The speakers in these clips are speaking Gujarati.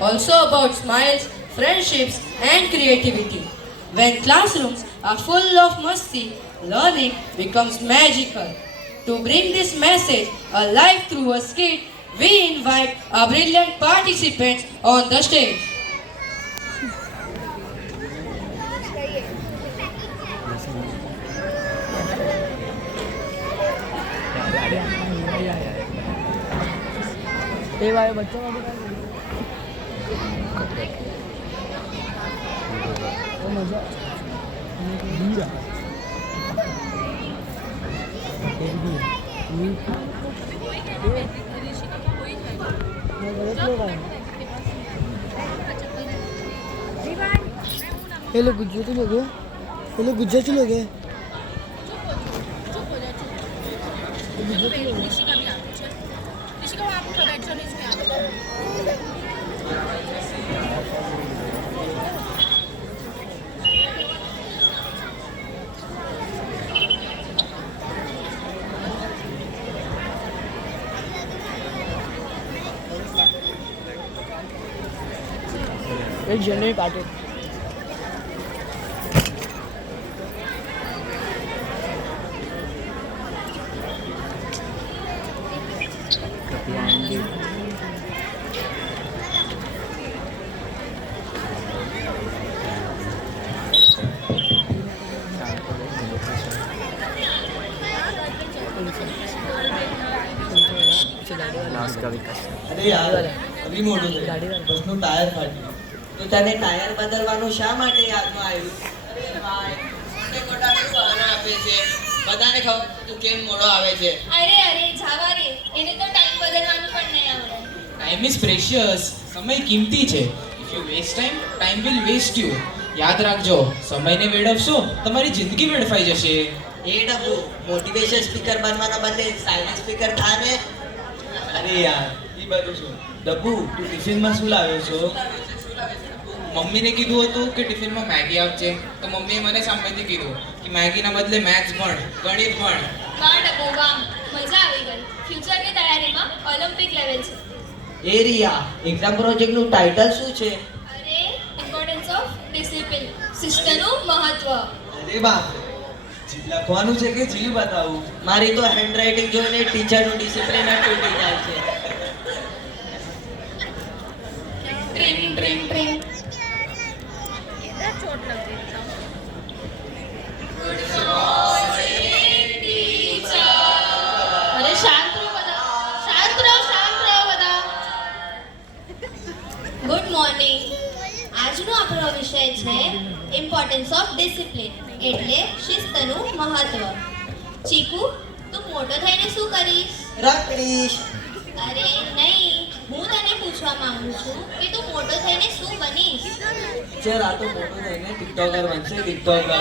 also about smiles, friendships, and creativity. When classrooms are full of musty, learning becomes magical. To bring this message alive through a skit, we invite our brilliant participants on the stage. ये वाले बच्चों का भी वो मजा दूर ये लोग गुजराती लोग हैं, ये लोग गुजराती लोग हैं। एक जने काटे અરે યાર અભી મોડું થયું. બસનું ટાયર ફાટ્યું. તો તને ટાયર બદલવાનું શા માટે યાદમાં આવ્યું? અરે ભાઈ, મોટે મોટા શું બહાના આપે છે. બધાને ખબર તું કેમ મોડો આવે છે. અરે જાવા રે, એને તો ટાઈમ બદલવાનું પણ નહીં આવડે. Time is precious. સમય કિંમતી છે. If you waste time, time will waste you. યાદ રાખજો, સમયને વેડફશો તમારી જિંદગી વેડફાઈ જશે. એ ડબ્બુ મોટિવેશન સ્પીકર બનવાના બદલે સાયલેન્ટ સ્પીકર થાને. અરે યાર, ઈ બધું શું? ડબ્બુ, તું ટિફિનમાં શું લાવ્યો છો? મમ્મીને કીધું હતું કે ટિફિનમાં મેગી આપજે, તો મમ્મીએ મને સામેથી કીધું કે મેગીના બદલે મેથ્સ ભણ, ગણિત ભણ. વાહ ડબ્બો વાહ, મજા આવી ગઈ. ફ્યુચરની તૈયારીમાં ઓલિમ્પિક લેવલ છે. એ રિયા, એક્ઝામ પ્રોજેક્ટનું ટાઇટલ શું છે? અરે ઇમ્પોર્ટન્સ ઓફ ડિસિપ્લિન, શિસ્તનું મહત્વ. અરે બાપ, લખવાનું છે કે જીવ બતાવું? મારી તો હેન્ડરાઇટિંગ જોઈને ટીચરનું ડિસિપ્લિન જ તૂટી જાય છે. Trim trim trim. અરે શાંત રહો બધા, શાંત રહો બધા. Good morning. આજનો આપણો વિષય છે ઇમ્પોર્ટન્સ ઓફ ડિસિપ્લિન, એટલે શિસ્તનું મહત્વ. ચીકુ, તું મોટો થઈને શું કરીશ? રખડીશ. અરે નહીં, હું તને પૂછવા માંગુ છું કે તું મોટો થઈને શું બનીશ? ચલ આ તો મોટું થઈને ટિકટોકર બનશે. ટિકટોકર.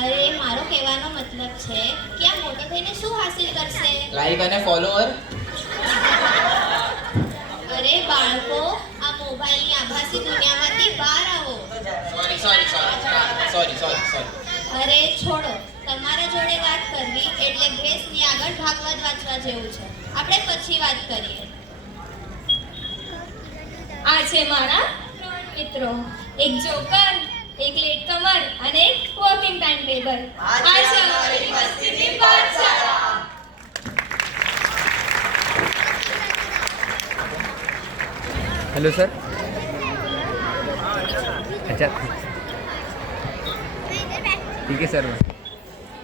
અરે મારો કહેવાનો મતલબ છે કે આ મોટો થઈને શું હાસિલ કરશે? લાઈક અને ફોલોઅર. અરે બાળકો, આ મોબાઈલની આભાસી દુનિયામાંથી બહાર આવો. સોરી. અરે છોડો, તમારા જોડે વાત કરવી એટલે ભેંસની આગળ ભાગવત વાંચવા જેવું છે. આપણે પછી વાત કરીએ. આ છે મારા 3 મિત્રો, એક જોકર, એક લેટ કમર અને એક વોકિંગ ટાઈમ ટેબલ. આ છે અમારી મસ્તીની પાઠશાળા. Hello sir. अच्छा ठीक है सर।